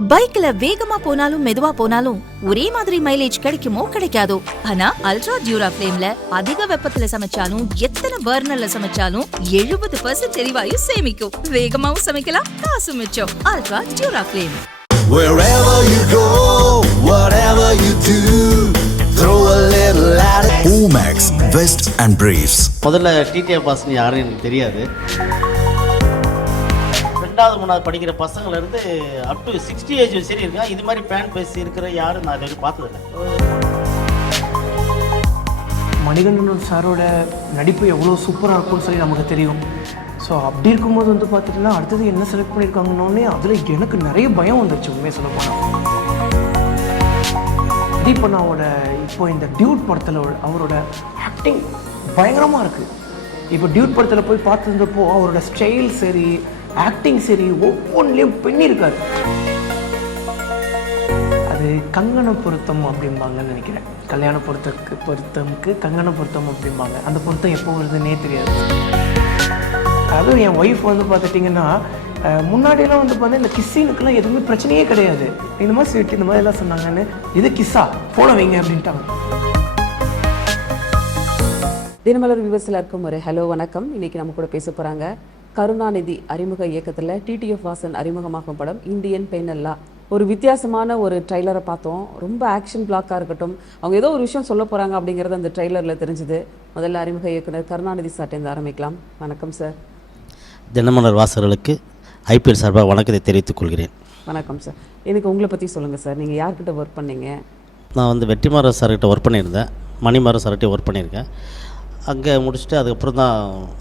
பைக்ல வேகமா போனாலும் மெதுவா போனாலும் ஒரே மாதிரி மைலேஜ் கிடைக்குமோ கிடைக்காதோ. ஆனா அல்ட்ரா டியூரா ஃபிளேம்ல அதிக வெப்பத்துல சமைச்சாலும் எத்தனை பர்னர்ல சமைச்சாலும் 70% எரிவாயு சேமிக்கும். வேகமாவும் சமைக்கலாம், காசு மிச்சம். Ultra டியூரா flame. Wherever you go, whatever you do, throw a little at it. Omax Vest and Briefs. முதல்ல டிடிஎஃப் பாஸ்னு யாருன்னு எனக்கு தெரியாது. ரெண்டாவது மூணாவது படிக்கிற பசங்கள்ல இருந்து அப் டு 60 ஏஜ் சரி இருக்கா. இது மாதிரி ஃபேன் பேஸ் இருக்கிற யாரும் நான் இது பார்த்ததில்லை. மணிகண்டன் சாரோட நடிப்பு எவ்வளோ சூப்பராக இருக்கும்னு சொல்லி நமக்கு தெரியும். ஸோ அப்படி இருக்கும்போது வந்து பார்த்துட்டுனா அடுத்தது என்ன செலக்ட் பண்ணியிருக்காங்கன்னொடனே அதில் எனக்கு நிறைய பயம் வந்துருச்சு உண்மையை சொல்ல போனால். தீபனாவோட இப்போ இந்த டியூட் படத்தில் அவரோட ஆக்டிங் பயங்கரமாக இருக்குது. இப்போ டியூட் படத்தில் போய் பார்த்துருந்தப்போ அவரோட ஸ்டைல் சரி, ஆக்டிங் சரி, ஒவ்வொன்றிலையும் பின்னிருக்காரு. அது கங்கண பொருத்தம் அப்படிம்பாங்கன்னு நினைக்கிறேன். கல்யாண பொருத்தமுக்கு கங்கண பொருத்தம் அப்படிம்பாங்க. அந்த பொருத்தம் எப்போ வருதுன்னே தெரியாது. அதுவும் என் ஒய்ஃப் வந்து பார்த்துட்டிங்கன்னா முன்னாடியெல்லாம் வந்து பார்த்தா இந்த கிஸ்ஸினுக்குலாம் எதுவுமே பிரச்சனையே கிடையாது. இந்த மாதிரி ஸ்வீட் இந்த மாதிரி எல்லாம் சொன்னாங்கன்னு இது கிஸ்ஸா போன வைங்க அப்படின்ட்டாங்க. தினமலர் வியூவர்ஸில் இருக்கும் ஒரு ஹலோ வணக்கம். இன்னைக்கு நம்ம கூட பேச போகிறாங்க கருணாநிதி அறிமுக இயக்கத்தில் டிடிஎஃப் வாசன் அறிமுகமாகும் படம் இந்தியன் பெண்ணல்லா. ஒரு வித்தியாசமான ஒரு ட்ரைலரை பார்த்தோம். ரொம்ப ஆக்ஷன் பிளாக்காக இருக்கட்டும், அவங்க ஏதோ ஒரு விஷயம் சொல்ல போகிறாங்க அப்படிங்கிறது அந்த ட்ரைலரில் தெரிஞ்சுது. முதல்ல அறிமுக இயக்குனர் கருணாநிதி சார்ட்டேருந்து ஆரம்பிக்கலாம். வணக்கம் சார். தினமலர் வாசகர்களுக்கு ஐபிஎல் சார்பாக வணக்கத்தை தெரிவித்துக் கொள்கிறேன். வணக்கம் சார். எனக்கு உங்களை பற்றி சொல்லுங்கள் சார். நீங்கள் யார்கிட்ட ஒர்க் பண்ணீங்க? நான் வந்து வெற்றிமாறன் சார்கிட்ட ஒர்க் பண்ணியிருந்தேன், மணிமாறன் சார்கிட்ட ஒர்க் பண்ணியிருக்கேன். அங்கே முடிச்சுட்டு அதுக்கப்புறம் தான்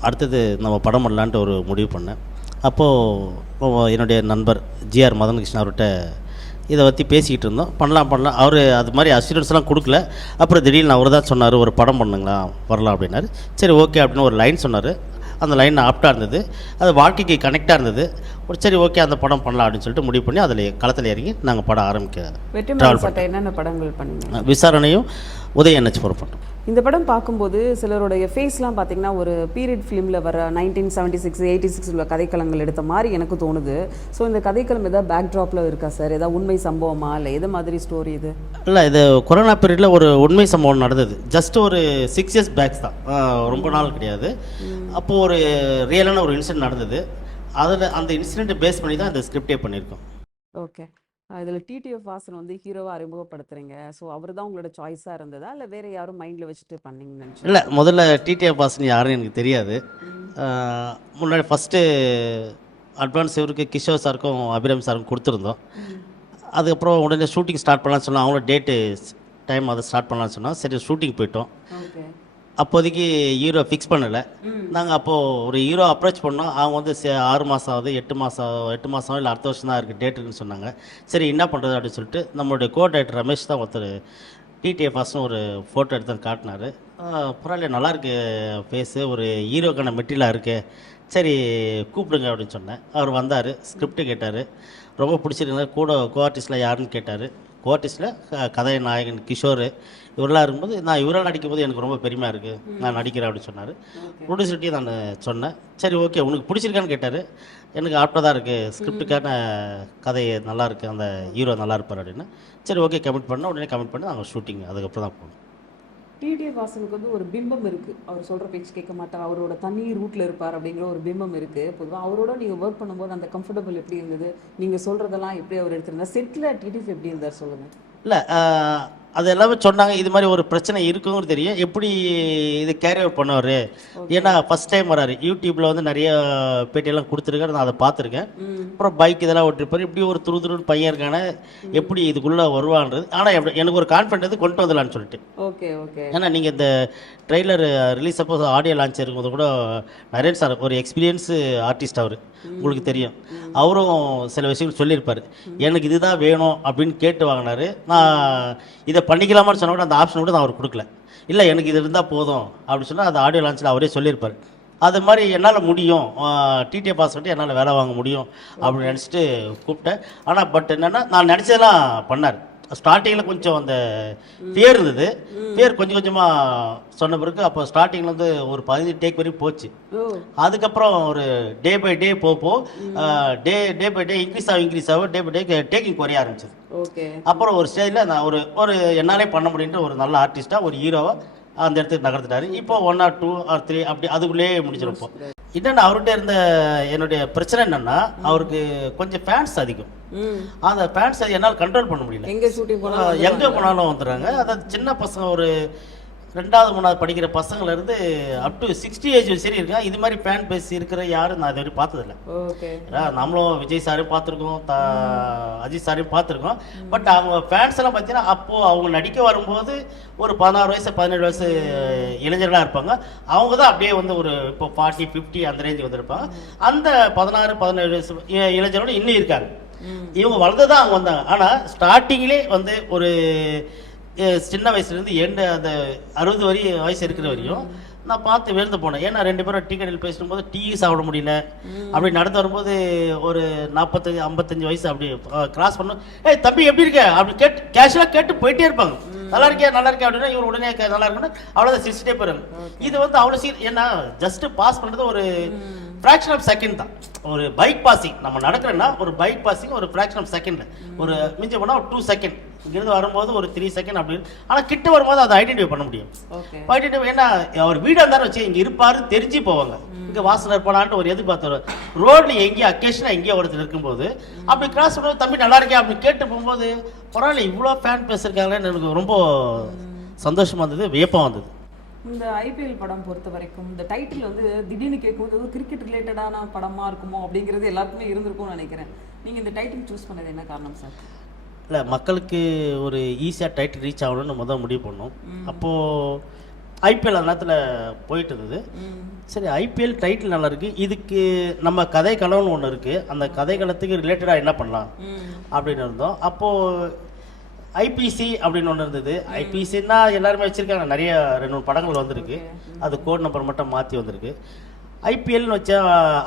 அடுத்தது நம்ம படம் பண்ணலான்ட்டு ஒரு முடிவு பண்ணேன். அப்போது என்னுடைய நண்பர் ஜிஆர் மதன் கிருஷ்ணன் அவர்கிட்ட இதை பற்றி பேசிக்கிட்டு இருந்தோம். பண்ணலாம் அவர் அது மாதிரி அசிஸ்டன்ஸ்லாம் கொடுக்கல. அப்புறம் திடீர்னு அவர் தான் சொன்னார், ஒரு படம் பண்ணுங்களா வரலாம் அப்படின்னாரு. சரி ஓகே அப்படின்னு ஒரு லைன் சொன்னார். அந்த லைன் ஆப்டாக இருந்தது, அது வாழ்க்கைக்கு கனெக்டாக இருந்தது. ஒரு சரி ஓகே அந்த படம் பண்ணலாம் அப்படின்னு சொல்லிட்டு முடிவு பண்ணி அதில் களத்தில் இறங்கி நாங்கள் படம் ஆரம்பிக்க என்னென்ன படங்கள் பண்ணீங்க? விசாரணையும் உதய என்ஹெச் புறப்பட்டோம். இந்த படம் பார்க்கும்போது சிலருடைய ஃபேஸ்லாம் பார்த்தீங்கன்னா ஒரு பீரியட் ஃபிலிமில் வர 1976 86 உள்ள கதைக்களங்கள் எடுத்த மாதிரி எனக்கு தோணுது. ஸோ இந்த கதைக்களம் ஏதாவது பேக் ட்ராப்பில் இருக்கா சார்? ஏதாவது உண்மை சம்பவமா இல்லை எது மாதிரி ஸ்டோரி இது? இல்லை, இது கொரோனா பீரியடில் ஒரு உண்மை சம்பவம் நடந்தது. ஜஸ்ட் ஒரு 6 years பேக்ஸ் தான், ரொம்ப நாள் கிடையாது. அப்போது ஒரு ரியலான ஒரு இன்சிடென்ட் நடந்தது. அதில் அந்த இன்சிடென்ட்டை பேஸ் பண்ணி தான் இந்த ஸ்கிரிப்டே பண்ணியிருக்கோம். ஓகே. இதில் டிடிஎஃப் வாசன் வந்து ஹீரோவாக அறிமுகப்படுத்துகிறீங்க. ஸோ அவர் தான் உங்களோட சாய்ஸாக இருந்ததா இல்லை வேறு யாரும் மைண்டில் வச்சுட்டு பண்ணீங்கன்னு நினச்சி? இல்லை, முதல்ல டிடிஎஃப் வாசன் யாருன்னு எனக்கு தெரியாது. முன்னாடி ஃபஸ்ட்டு அட்வான்ஸ் இவருக்கு கிஷோர் சாருக்கும் அபிராம் சாருக்கும் கொடுத்துருந்தோம். அதுக்கப்புறம் உடனே ஷூட்டிங் ஸ்டார்ட் பண்ணலான்னு சொன்னால் அவங்களோட டேட்டு டைம் அதை ஸ்டார்ட் பண்ணலான்னு சொன்னால் சரி ஷூட்டிங் போயிட்டோம். ஓகே. அப்போதைக்கு ஹீரோ ஃபிக்ஸ் பண்ணலை. நாங்கள் அப்போது ஒரு ஹீரோ அப்ரோச் பண்ணோம். அவங்க வந்து 6 மாதம் ஆகுது, 8 மாதம் இல்லை அடுத்த வருஷம் தான் இருக்குது டேட்டுன்னு சொன்னாங்க. சரி என்ன பண்ணுறது அப்படின்னு சொல்லிட்டு நம்மளுடைய கோ டைரக்டர் ரமேஷ் தான் ஒருத்தர் டிடிஎஃப் வாசன் ஒரு ஃபோட்டோ எடுத்து காட்டினார். பரவாயில்ல நல்லாயிருக்கு ஃபேஸு, ஒரு ஹீரோக்கான மெட்டீரியலாக இருக்குது, சரி கூப்பிடுங்க அப்படின்னு சொன்னேன். அவர் வந்தார், ஸ்கிரிப்டு கேட்டார், ரொம்ப பிடிச்சிருந்தார். கூட கோ ஆர்டிஸ்டில் யாருன்னு கேட்டார். கோ ஆர்டிஸ்டில் கதை நாயகன் கிஷோர் இவரெல்லாம் இருக்கும்போது நான் இவரெல்லாம் நடிக்கும்போது எனக்கு ரொம்ப பெருமையாக இருக்குது, நான் நடிக்கிறேன் அப்படின்னு சொன்னார். ப்ரொடியூசர்கிட்டையும் நான் சொன்னேன். சரி ஓகே உனக்கு பிடிச்சிருக்கான்னு கேட்டார். எனக்கு ஆப்டாக தான் இருக்குது, ஸ்கிரிப்டுக்கான கதை நல்லாயிருக்கு, அந்த ஹீரோ நல்லா இருப்பார் அப்படின்னு. சரி ஓகே கமிட் பண்ணோம். உடனே கமிட் பண்ணி நாங்கள் ஷூட்டிங் அதுக்கப்புறம் தான் போனோம். டிடிஎஃப் வாசனுக்கு வந்து ஒரு பிம்பம் இருக்குது. அவர் சொல்கிற பேச்சு கேட்க மாட்டார், அவரோட தனி ரூட்டில் இருப்பார் அப்படிங்கிற ஒரு பிம்பம் இருக்குது. பொதுவாக அவரோட நீங்கள் ஒர்க் பண்ணும்போது அந்த கம்ஃபர்டபுள் எப்படி இருந்தது? நீங்கள் சொல்கிறதெல்லாம் எப்படி அவர் எடுத்துருந்தா? செட்டில் டிடிஎஃப் எப்படி இருந்தார் சொல்லுங்கள். இல்லை, அது எல்லாமே சொன்னாங்க. இது மாதிரி ஒரு பிரச்சனை இருக்குன்னு தெரியும், எப்படி இது கேரி அவுட் பண்ணுவார். ஏன்னா ஃபஸ்ட் டைம் வராரு, யூடியூப்பில் வந்து நிறைய பேட்டியெல்லாம் கொடுத்துருக்காரு, நான் அதை பார்த்துருக்கேன். அப்புறம் பைக் இதெல்லாம் ஓட்டிருப்பார். இப்படி ஒரு துருதுருன்னு பையன் இருக்கான, எப்படி இதுக்குள்ளே வருவான்றது. ஆனால் எனக்கு ஒரு கான்ஃபிடென்ட் கொண்டு வந்துடலான்னு சொல்லிட்டு. Okay okay. ஏன்னா நீங்கள் இந்த ட்ரெய்லர் ரிலீஸ் அப்போ ஆடியோ லான்ச் இருக்கும்போது கூட நரேன் சார் ஒரு எக்ஸ்பீரியன்ஸு ஆர்டிஸ்ட், அவர் உங்களுக்கு தெரியும், அவரும் சில விஷயங்கள் சொல்லியிருப்பார். எனக்கு இதுதான் வேணும் அப்படின்னு கேட்டு வாங்கினார். நான் இதை பண்ணிக்கலாமான்னு சொன்ன கூட அந்த ஆப்ஷன் கூட நான் அவர் கொடுக்கல. இல்லை எனக்கு இது இருந்தால் போதும் அப்படின்னு சொன்னால் அந்த ஆடியோ லான்ச்சில் அவரே சொல்லியிருப்பார். அது மாதிரி என்னால் முடியும், டிடிஎஃப் பாஸ்கிட்ட என்னால் வேலை வாங்க முடியும் அப்படின்னு நினச்சிட்டு கூப்பிட்டேன். ஆனால் பட் என்னென்னா நான் நினச்சதெல்லாம் பண்ணார். ஸ்டார்டிங்கில் கொஞ்சம் அந்த ஃபியர் இருந்தது. ஃபியர் கொஞ்சம் கொஞ்சமாக சொன்ன பிறகு அப்போ ஸ்டார்டிங்கில் வந்து ஒரு 15 டேக் வரையும் போச்சு. அதுக்கப்புறம் ஒரு day by day day by day increase ஆகும் டே பை டே டேக்கிங் குறைய ஆரம்பிச்சது. அப்புறம் ஒரு ஸ்டேஜில் நான் ஒரு என்னாலே பண்ண முடியுன்ற ஒரு நல்ல ஆர்டிஸ்ட்டாக ஒரு ஹீரோவாக அந்த இடத்துக்கு நகர்த்துட்டாரு. இப்போ 1 or 2 or 3 அப்படி அதுக்குள்ளேயே முடிச்சிருப்போம். என்னென்னா அவர்கிட்ட இருந்த என்னுடைய பிரச்சனை என்னன்னா அவருக்கு கொஞ்சம் ஃபேன்ஸ் அதிகம். அந்த ஃபேன்ஸ் என்னால் கண்ட்ரோல் பண்ண முடியல. எங்கே போனாலும் வந்துடுறாங்க. அதாவது சின்ன பசங்க ஒரு 2வது 3வது படிக்கிற பசங்கள்லேருந்து அப் டு 60 ஏஜ் சரி இருக்கா. இது மாதிரி ஃபேன் பேஸ் இருக்கிற யாரும் நான் இது வரைக்கும் பார்த்ததில்ல. நம்மளும் விஜய் சாரையும் பார்த்துருக்கோம், அஜித் சாரையும் பார்த்துருக்கோம். பட் அவங்க ஃபேன்ஸ் எல்லாம் பார்த்தீங்கன்னா அப்போது அவங்க நடிக்க வரும்போது ஒரு 16 வயசு 17 வயசு இளைஞர்களாக இருப்பாங்க. அவங்க தான் அப்படியே வந்து ஒரு இப்போ 40 50 அந்த ரேஞ்சுக்கு வந்துருப்பாங்க. அந்த 16 17 வயசு இளைஞரோடு இன்னும் இருக்காங்க. இவங்க வளர்ந்து தான் அவங்க வந்தாங்க. ஆனால் ஸ்டார்டிங்கிலே வந்து ஒரு சின்ன வயசுலேருந்து அந்த 60 வயசு இருக்கிற வரையும் நான் பார்த்து விழுந்து போனேன். ஏன்னா 2 பேரும் டீ கடையில் பேசும்போது டீ சாப்பிட முடியல. அப்படி நடந்து வரும்போது ஒரு 45 55 வயசு அப்படி கிராஸ் பண்ணும். ஏய் தம்பி எப்படி இருக்க அப்படி கேஷுவலாக கேட்டு போயிட்டே இருப்பாங்க. நல்லா இருக்கே அப்படின்னா இவர் உடனே நல்லா இருக்குன்னு அவ்வளோதான் சிரிச்சுட்டே போகிறாங்க. இது வந்து அவ்வளோ ஏன்னா ஜஸ்ட் பாஸ் பண்ணுறது ஒரு ஃப்ராக்ஷன் ஆஃப் செகண்ட் தான். ஒரு பைக் பாசிங் நம்ம நடக்கிறோன்னா ஒரு பைக் பாசிங் ஒரு ஃப்ராக்ஷன் ஆஃப் செகண்ட், ஒரு மிஞ்சி போனால் ஒரு 2 செகண்ட், இங்கிருந்து வரும்போது ஒரு 3 செகண்ட் அப்படின்னு. ஆனால் கிட்ட வரும்போது அதை ஐடென்டிஃபை பண்ண முடியும். ஐடென்டிஃபை ஏன்னா அவர் வீடு இருந்தாலும் வச்சு இங்கே இருப்பாரு தெரிஞ்சு போவாங்க. இங்கே வாசல் இருப்பானான்ட்டு ஒரு எதிர்பார்த்து ரோட்ல எங்கேயும் அக்கேஷனாக எங்கேயோ ஒருத்தர் இருக்கும்போது அப்படி கிராஸ் பண்ணும்போது தம்பி நல்லா இருக்கே அப்படின்னு கேட்டு போகும்போது பரவாயில்ல இவ்வளோ ஃபேன் பேசியிருக்காங்களேன்னு எனக்கு ரொம்ப சந்தோஷமாக இருந்தது, வியப்பாக வந்தது. இந்த ஐபிஎல் படம் பொறுத்த வரைக்கும் இந்த டைட்டில் வந்து திடீர்னு கேட்கும்போது கிரிக்கெட் ரிலேட்டடான படமாக இருக்குமோ அப்படிங்கிறது எல்லாருக்குமே இருந்திருக்கும்னு நினைக்கிறேன். நீங்கள் இந்த டைட்டில் சூஸ் பண்ணது என்ன காரணம் சார்? இல்லை, மக்களுக்கு ஒரு ஈஸியாக டைட்டில் ரீச் ஆகணும்னு முதல் முடிவு பண்ணோம். அப்போது ஐபிஎல் அந்த நேரத்தில் போயிட்டு இருந்தது. சரி, ஐபிஎல் டைட்டில் நல்லா இருக்குது, இதுக்கு நம்ம கதை களம்னு ஒன்று இருக்குது, அந்த கதை களத்துக்கு ரிலேட்டடாக என்ன பண்ணலாம் அப்படின்னு இருந்தோம். அப்போது ஐபிசி அப்படின்னு ஒன்று இருந்தது. ஐபிசின்னா எல்லாருமே வச்சுருக்காங்க, நிறைய 2-3 படங்கள் வந்திருக்கு. அது கோட் நம்பர் மட்டும் மாற்றி வந்திருக்கு. ஐபிஎல்னு வச்சா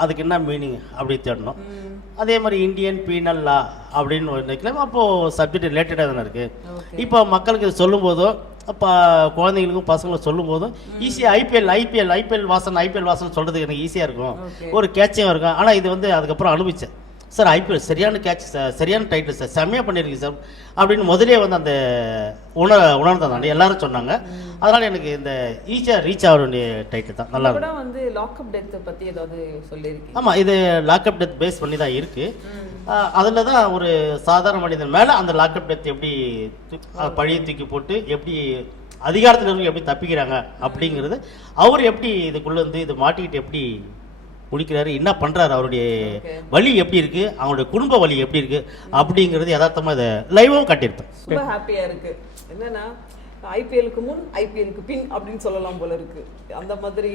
அதுக்கு என்ன மீனிங் அப்படி தேடணும். அதே மாதிரி இந்தியன் பீனல் லா அப்படின்னு ஒன்று வைக்கலாம். அப்போது சப்ஜெக்ட் ரிலேட்டடாக தானே இருக்குது. இப்போ மக்களுக்கு இது சொல்லும் போதோ அப்போ குழந்தைங்களுக்கும் பசங்களும் சொல்லும் போதும் ஈஸியாக ஐபிஎல் வாசன் சொல்கிறதுக்கு எனக்கு ஈஸியாக இருக்கும், ஒரு கேட்சியாக இருக்கும். ஆனால் இது வந்து அதுக்கப்புறம் அனுபவிச்சேன். சார் ஐபிஎல் சரியான கேட்ச் சார், சரியான டைட்டில் சார், செம்மையாக பண்ணியிருக்கு சார் அப்படின்னு முதலே வந்து அந்த உணர்ந்தான் எல்லாரும் சொன்னாங்க. அதனால் எனக்கு இந்த ஈஸியாக ரீச் ஆக வேண்டிய டைட்டில் தான் நல்லா இருக்கும். வந்து லாக்அப் டெத்தை பற்றி ஏதாவது சொல்லியிருக்கீங்க? ஆமாம், இது லாக்அப் டெத் பேஸ் பண்ணி தான் இருக்குது. அதில் தான் ஒரு சாதாரண மனிதன் மேலே அந்த லாக்அப் டெத் எப்படி பழியை தூக்கி போட்டு எப்படி அதிகாரத்தில் இருந்து எப்படி தப்பிக்கிறாங்க அப்படிங்கிறது, அவர் எப்படி இதுக்குள்ளே வந்து இது மாட்டிக்கிட்டு எப்படி முடிக்கிறாரு, என்ன பண்ணுறாரு, அவருடைய வழி எப்படி இருக்குது, அவங்களுடைய குடும்ப வழி எப்படி இருக்குது அப்படிங்கிறது யதார்த்தமாக இதை லைவாகவும் காட்டியிருப்பேன். ரொம்ப ஹாப்பியாக இருக்குது. என்னென்னா ஐபிஎலுக்கு முன் ஐபிஎலுக்கு பின் அப்படின்னு சொல்லலாம் போல இருக்கு. அந்த மாதிரி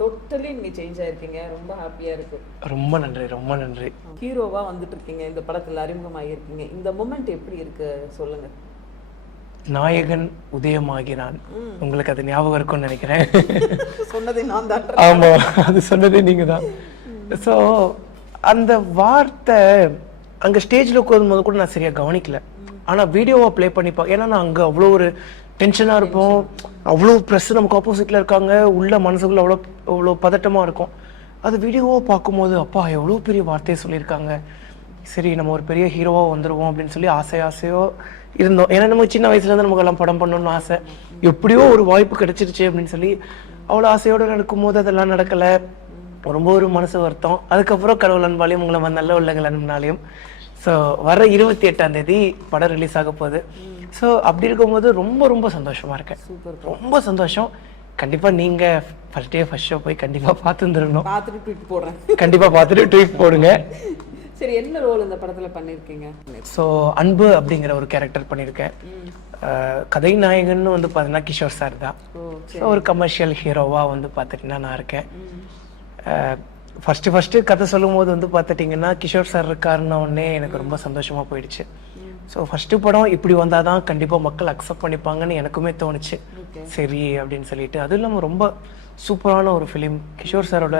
டோட்டலி நீங்கள் சேஞ்ச் ஆகிருக்கீங்க. ரொம்ப ஹாப்பியாக இருக்குது. ரொம்ப நன்றி. ஹீரோவாக வந்துட்டு இருக்கீங்க, இந்த படத்தில் அறிமுகமாகிருக்கீங்க. இந்த மொமெண்ட் எப்படி இருக்கு சொல்லுங்கள். நாயகன் உதயமாகிறான், உங்களுக்கு அது ஞாபகம் இருக்கும்னு நினைக்கிறேன். சொன்னதே நான் தான். ஆமாம், அது சொன்னதே நீங்கள் தான். ஸோ அந்த வார்த்தை அங்கே ஸ்டேஜில் உட்காரும்போது கூட நான் சரியாக கவனிக்கல. ஆனால் வீடியோவை ப்ளே பண்ணிப்பா, ஏன்னா நான் அங்கே அவ்வளோ ஒரு டென்ஷனாக இருப்போம். அவ்வளோ ப்ரெஸ் நமக்கு ஆப்போசிட்டில் இருக்காங்க, உள்ள மனசுக்குள்ள அவ்வளோ பதட்டமாக இருக்கும். அது வீடியோவாக பார்க்கும்போது அப்பா எவ்வளோ பெரிய வார்த்தையை சொல்லியிருக்காங்க, சரி நம்ம ஒரு பெரிய ஹீரோவாக வந்துடுவோம் அப்படின்னு சொல்லி ஆசையோ இருந்தோம். ஏன்னா நம்ம சின்ன வயசுலேருந்து நமக்கு எல்லாம் படம் பண்ணணும்னு ஆசை. எப்படியோ ஒரு வாய்ப்பு கிடைச்சிருச்சு அப்படின்னு சொல்லி அவ்வளோ ஆசையோடு நடக்கும்போது அதெல்லாம் நடக்கலை. ரொம்ப ஒரு மனசு வருத்தம். அதுக்கப்புறம் கடவுள் அன்பாலையும் உங்களை நல்ல உள்ளங்கள் அன்புனாலையும் ஸோ வர 28ஆம் தேதி படம் ரிலீஸ் ஆக போகுது. ஸோ அப்படி இருக்கும்போது ரொம்ப சந்தோஷமாக இருக்கேன். ரொம்ப சந்தோஷம். கண்டிப்பாக நீங்கள் ஃபர்ஸ்ட் ஷோ போய் கண்டிப்பாக பார்த்துருந்துடணும். பார்த்துட்டு ட்வீட் போடுறேன். கண்டிப்பாக பார்த்துட்டு ட்வீட் போடுங்க. சரி, என்ன ரோல் இந்த படத்தில் பண்ணியிருக்கீங்க? ஸோ அன்பு அப்படிங்கிற ஒரு கேரக்டர் பண்ணியிருக்கேன். கதை நாயகன்னு வந்து பார்த்தீங்கன்னா கிஷோர் சார் தான். ஸோ ஒரு கமர்ஷியல் ஹீரோவாக வந்து பார்த்துட்டிங்கன்னா நான் இருக்கேன். ஃபஸ்ட்டு கதை சொல்லும் போது வந்து பார்த்துட்டிங்கன்னா கிஷோர் சார் இருக்காருன்ன உடனே எனக்கு ரொம்ப சந்தோஷமாக போயிடுச்சு. ஸோ ஃபஸ்ட்டு படம் இப்படி வந்தால் தான் கண்டிப்பாக மக்கள் அக்செப்ட் பண்ணிப்பாங்கன்னு எனக்குமே தோணுச்சு. சரி அப்படின்னு சொல்லிட்டு, அதுவும் இல்லாமல் ரொம்ப சூப்பரான ஒரு ஃபிலிம். கிஷோர் சாரோட